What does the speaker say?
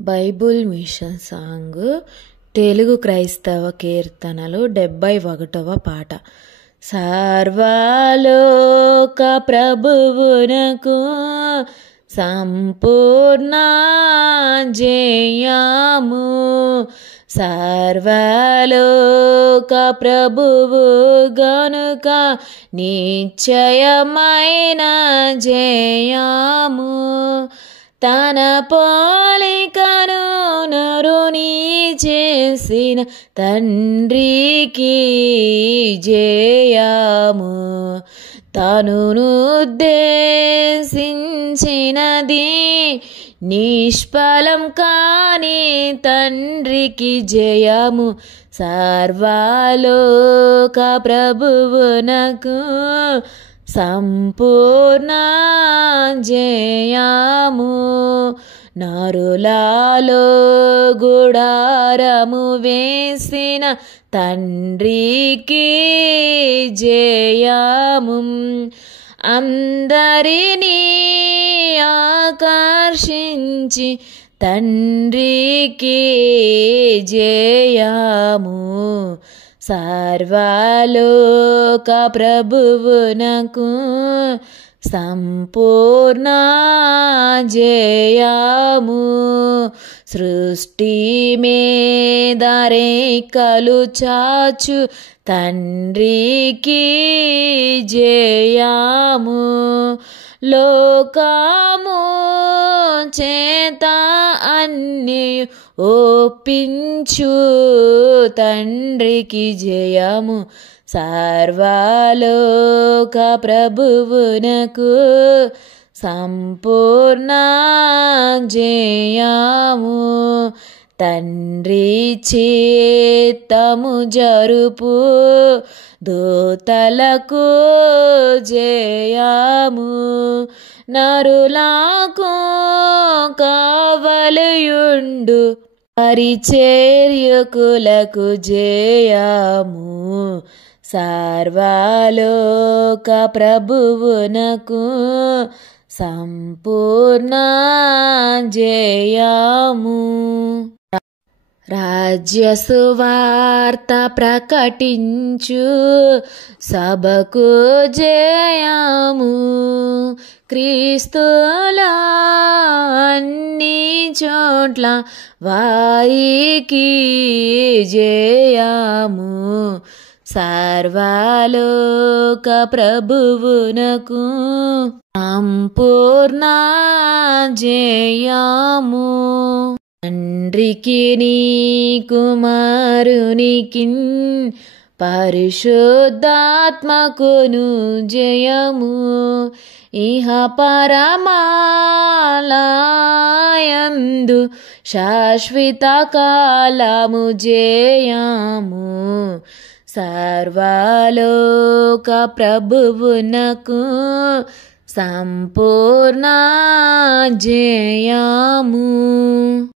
Bible machine song Telugu క్రైస్తవ కీర్తనలు 71వ పాట. సర్వలోక ప్రభువునకు సంపూర్ణ జయము, సర్వలోక ప్రభువు గనుక నిశ్చయమైన జయము. తన పోలికను నరుని చేసిన తండ్రికి జయము, తనునుద్దేశించినది నిష్ఫలం కాని తండ్రికి జయము. సర్వలోక ప్రభువునకు సంపూర్ణ జయము. నరులలో గుడారము వేసిన తండ్రికి జయము. అందరినీ ఆకర్షించి తండ్రికి జయము. సర్వలోక ప్రభువునకు సంపూర్ణ జయము. సృష్టి మీద రేఖలు చాచు తండ్రికి జయము. లోకము చేత అన్ని ఒప్పించు తండ్రికి జయము. సర్వలోక ప్రభువునకు సంపూర్ణ జయము. తండ్రి చిత్తము జరుపు దూతలకు జయము. నరులకు కావలియుండు పరిచర్యకులకు జయము. సర్వలోక ప్రభువునకు సంపూర్ణ జయము. రాజ్య సువార్త ప్రకటించు సభకు జయము. క్రీస్తులా అన్ని చోట్ల వారికి జయము. సర్వలోక ప్రభువునకు సంపూర్ణ జయము. తండ్రికి నీ కుమారునికి పరిశుద్ధాత్మకును జయము. ఇహ పరమాలయందు శాశ్వత కాలము జయము. సర్వలోక ప్రభువునకు సంపూర్ణ జయము.